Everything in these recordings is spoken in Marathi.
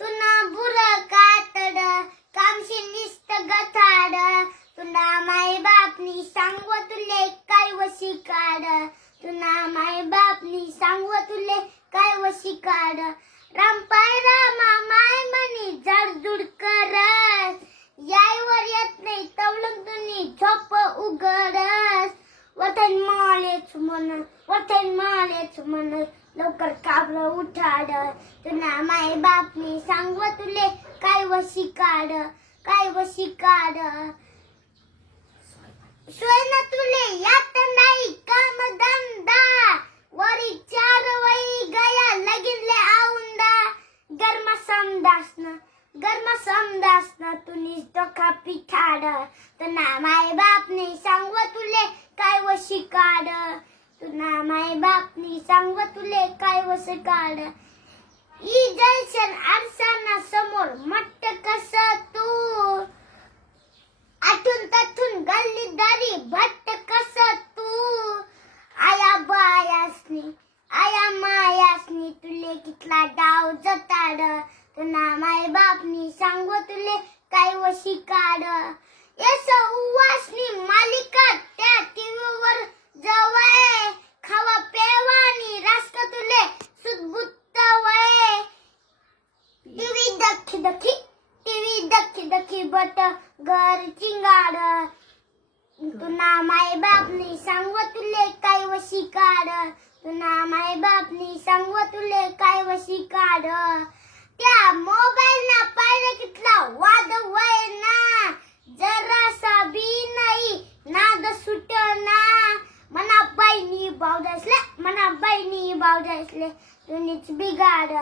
तुना बुर कातड कामशी निस्त गथाड तुना माय बापनी सांगव तुले काय वशी काढ तुना माय बापनी सांगव तुले काय वशी काढ रामपाय रामा माय मनी जाडजूड कर यायवर येत नाही तवलून तुनी झोप उघडस वतन मालेच मन लवकर काबळ उठाड तुना माय बापनी सांगव तुले काय वशी काढ सोयना तुले यात नाही काम धंदा वरी चार वही गया लगिनले आउंदा गर्मा समदासना तुनी डोका पिठाड तुना माय बापनी सांगव तुले काय वशी काढ तुना माय बापनी सांगव तुले काय वशी काढ ई जैसन आरसाना समोर मट्ट कस तू आठून तथून गल्ली दारी भट्ट कस तू आया मायासनी तुले कितला डाव जताड तुना माय बापनी सांगव तुले काय वशी काढ यस उवासनी मालिका त्या टीव्हीवर जवळ खावा पेवानी रास्क तुले सुदबुत्त वय टीव्ही दखी बट घर चिंगाड तुना माय बापनी सांगव तुले काय वशी काढ तुना माय बापनी सांगव तुले काय वशी काढ त्या मोबाईल ना पाहिजे कितला वाद वय ना जरासा बी नाही नाद सुटना मना बहिणी भाऊ जायसले तुनीच बिगाड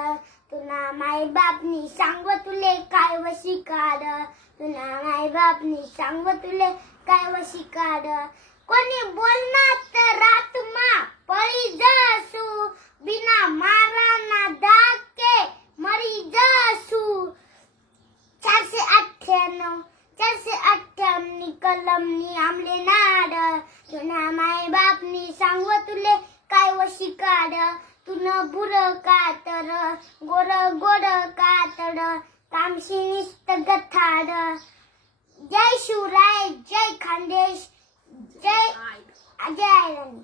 तुना माय बापनी सांगव तुले काय वशी काढ तुना माय बापनी सांगव तुले काय वशी काढ कोणी बोलना तर रातमा पळी जासू बिना माराना दाके मरी जासू 498 कलमनी आमले नाड तुना माय बापनी सांगव तुले काय वशी काढ तुन बुर कातर गोड कातड कामशी निस्त गथाड जय शिवराय जय खानदेश जय आयरन